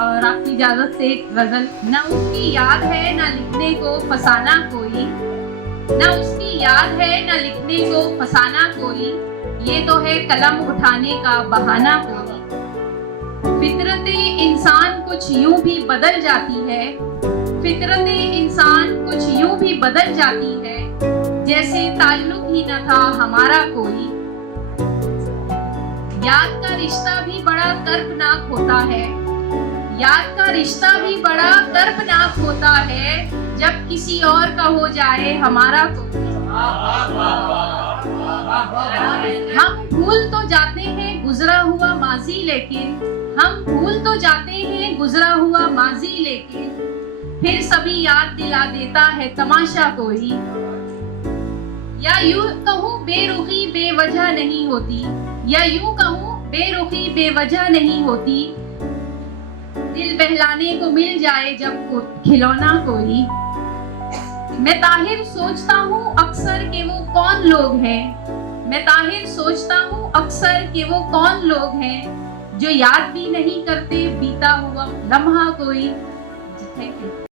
और आपकी इजाजत से एक गजल। न उसकी याद है न लिखने को फसाना कोई, न उसकी याद है न लिखने को फसाना कोई, ये तो है कलम उठाने का बहाना कोई। फितरते इंसान कुछ यूं भी बदल जाती है, फितरते इंसान कुछ यूं भी बदल जाती है, जैसे ताल्लुक ही न था हमारा कोई। याद का रिश्ता भी बड़ा दर्दनाक होता है, याद का रिश्ता भी बड़ा दर्दनाक होता है, जब किसी और का हो जाए हमारा तो। हम भूल तो जाते हैं गुजरा हुआ माजी, लेकिन हम भूल तो जाते हैं गुजरा हुआ माजी, लेकिन फिर सभी याद दिला देता है तमाशा कोई। या यूं कहूँ बेरुखी बेवजह नहीं होती, या यूं कहूँ बेरुखी बेवजह नहीं होती, दिल बहलाने को मिल जाए जब खिलौना कोई। मैं ताहिर सोचता हूँ अक्सर कि वो कौन लोग हैं, मैं ताहिर सोचता हूँ अक्सर कि वो कौन लोग हैं, जो याद भी नहीं करते बीता हुआ लम्हा कोई। Thank you.